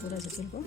노란색 들고.